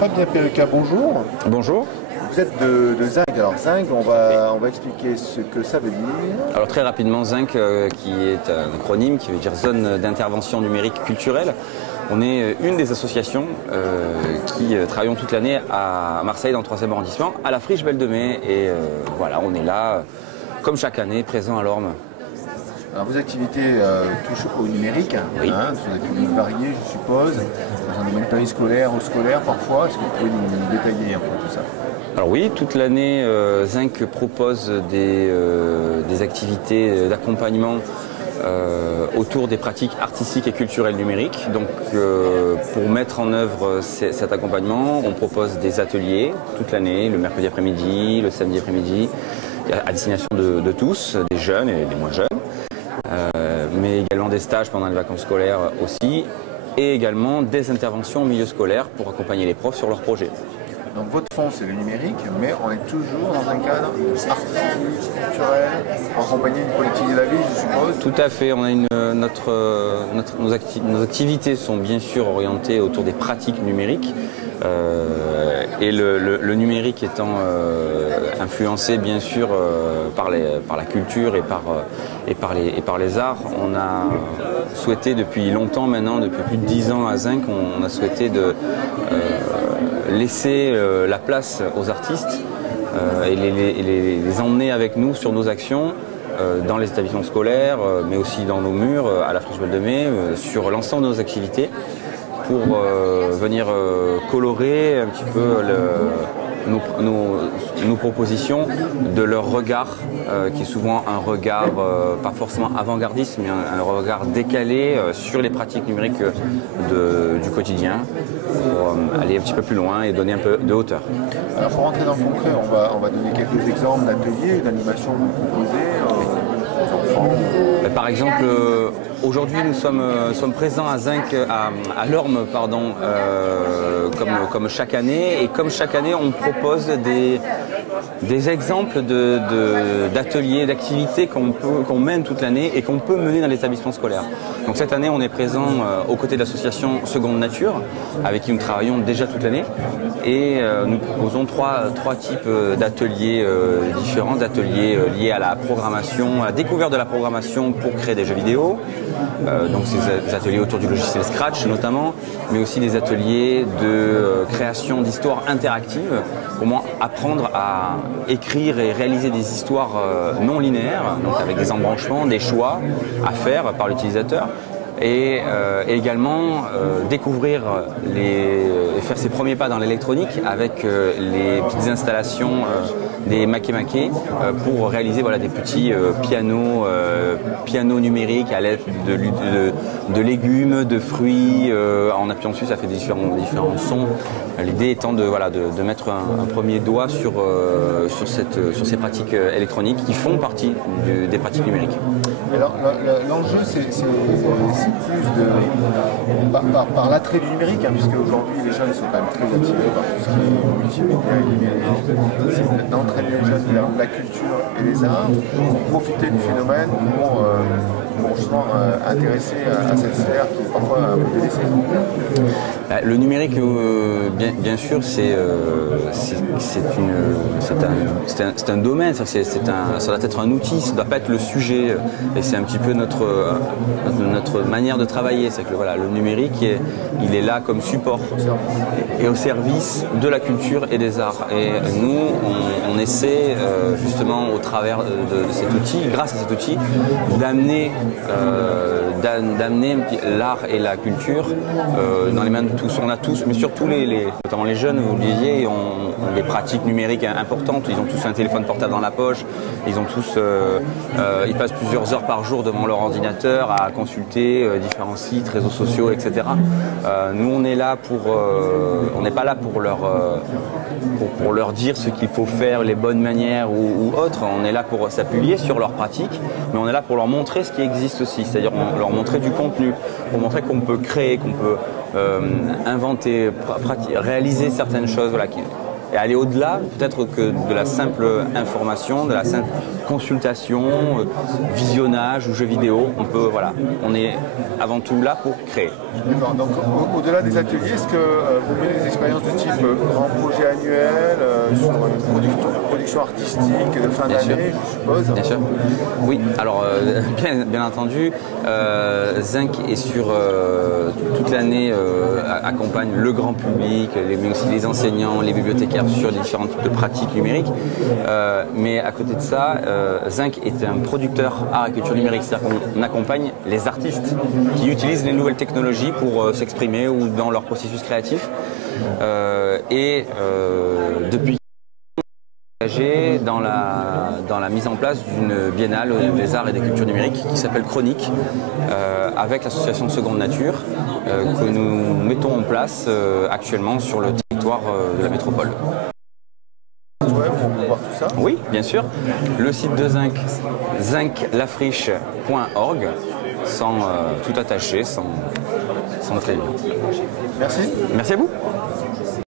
Fabien Perruca, bonjour. Bonjour. Vous êtes de Zinc. Alors Zinc, on va expliquer ce que ça veut dire. Alors très rapidement, Zinc, qui est un acronyme qui veut dire Zone d'intervention numérique culturelle. On est une des associations qui travaillons toute l'année à Marseille dans le 3e arrondissement, à la Friche Belle de Mai. Et voilà, on est là, comme chaque année, présent à l'Orme. Alors vos activités touchent au numérique, oui. Ce sont des publics variés, je suppose, dans un domaine périscolaire ou scolaire parfois. Est-ce que vous pouvez nous détailler un peu tout ça? Alors oui, toute l'année, Zinc propose des activités d'accompagnement autour des pratiques artistiques et culturelles numériques. Donc pour mettre en œuvre cet accompagnement, on propose des ateliers toute l'année, le mercredi après-midi, le samedi après-midi, à destination de tous, des jeunes et des moins jeunes. Mais également des stages pendant les vacances scolaires aussi, et également des interventions au milieu scolaire pour accompagner les profs sur leurs projets. Donc votre fond c'est le numérique, mais on est toujours dans un cadre artistique, culturel, pour accompagner une politique de la ville, je suppose. Tout à fait, on a nos activités sont bien sûr orientées autour des pratiques numériques, et le numérique étant influencé bien sûr par la culture et par les arts. On a souhaité depuis longtemps maintenant, depuis plus de 10 ans à Zinc, on a souhaité laisser la place aux artistes et les emmener avec nous sur nos actions dans les établissements scolaires, mais aussi dans nos murs, à la Friche Belle de Mai, sur l'ensemble de nos activités, pour venir colorer un petit peu nos propositions de leur regard, qui est souvent un regard pas forcément avant-gardiste, mais un regard décalé sur les pratiques numériques du quotidien, pour aller un petit peu plus loin et donner un peu de hauteur. Alors pour rentrer dans le concret, on va donner quelques exemples d'ateliers, d'animations que vous proposez aux enfants. Par exemple, aujourd'hui nous sommes présents à Zinc, à l'Orme, pardon, comme chaque année, et comme chaque année on propose des exemples d'ateliers, d'activités qu'on mène toute l'année et qu'on peut mener dans l'établissement scolaire. Donc cette année on est présent aux côtés de l'association Seconde Nature, avec qui nous travaillons déjà toute l'année, et nous proposons trois types d'ateliers différents, d'ateliers liés à la programmation, à la découverte de la programmation pour créer des jeux vidéo, donc ces ateliers autour du logiciel Scratch notamment, mais aussi des ateliers de création d'histoires interactives, comment apprendre à écrire et réaliser des histoires non linéaires, donc avec des embranchements, des choix à faire par l'utilisateur. Et également découvrir et faire ses premiers pas dans l'électronique avec les petites installations des maké-maké pour réaliser des petits pianos numériques à l'aide de légumes, de fruits. En appuyant dessus, ça fait différents sons. L'idée étant de mettre un premier doigt sur ces pratiques électroniques qui font partie des pratiques numériques. Alors l'enjeu c'est plus par l'attrait du numérique, puisque aujourd'hui les jeunes sont quand même très attirés par tout ce qui est multimédia et numérique. C'est d'entraîner les jeunes vers la culture et les arts, pour profiter du phénomène, pour justement intéresser à cette sphère qui est parfois un peu délaissée. Le numérique, bien sûr, c'est un domaine, ça doit être un outil, ça ne doit pas être le sujet, et c'est un petit peu notre manière de travailler. C'est que le numérique, il est là comme support et au service de la culture et des arts. Et nous, on essaie justement au travers de cet outil, grâce à cet outil, d'amener l'art et la culture dans les mains de tous. On a tous, mais surtout notamment les jeunes, vous le disiez, ont des pratiques numériques importantes. Ils ont tous un téléphone portable dans la poche. Ils passent plusieurs heures par jour devant leur ordinateur à consulter différents sites, réseaux sociaux, etc. Nous, on est là on n'est pas là pour leur dire ce qu'il faut faire, les bonnes manières ou autres. On est là pour s'appuyer sur leurs pratiques, mais on est là pour leur montrer ce qui existe aussi, c'est-à-dire leur montrer du contenu, pour montrer qu'on peut créer, qu'on peut inventer, réaliser certaines choses, et aller au-delà peut-être que de la simple information, de la simple consultation, visionnage ou jeux vidéo. On est avant tout là pour créer. D'accord. Donc au-delà des ateliers, est-ce que vous menez des expériences de type grand projet annuel sur une production artistique de fin d'année, je suppose? Bien sûr. Oui, alors bien entendu, Zinc est sur toute l'année accompagne le grand public, mais aussi les enseignants, les bibliothécaires sur différents types de pratiques numériques. Mais à côté de ça, Zinc est un producteur art et culture numérique, c'est-à-dire qu'on accompagne les artistes qui utilisent les nouvelles technologies pour s'exprimer ou dans leur processus créatif. Depuis engagé dans la mise en place d'une biennale des arts et des cultures numériques qui s'appelle Chronique, avec l'association Seconde Nature, que nous mettons en place actuellement sur le territoire de la métropole. Ouais, on peut voir tout ça. Oui, bien sûr. Le site de Zinc, zinclafriche.org, sans tout attaché, sans trait. Merci. Merci à vous.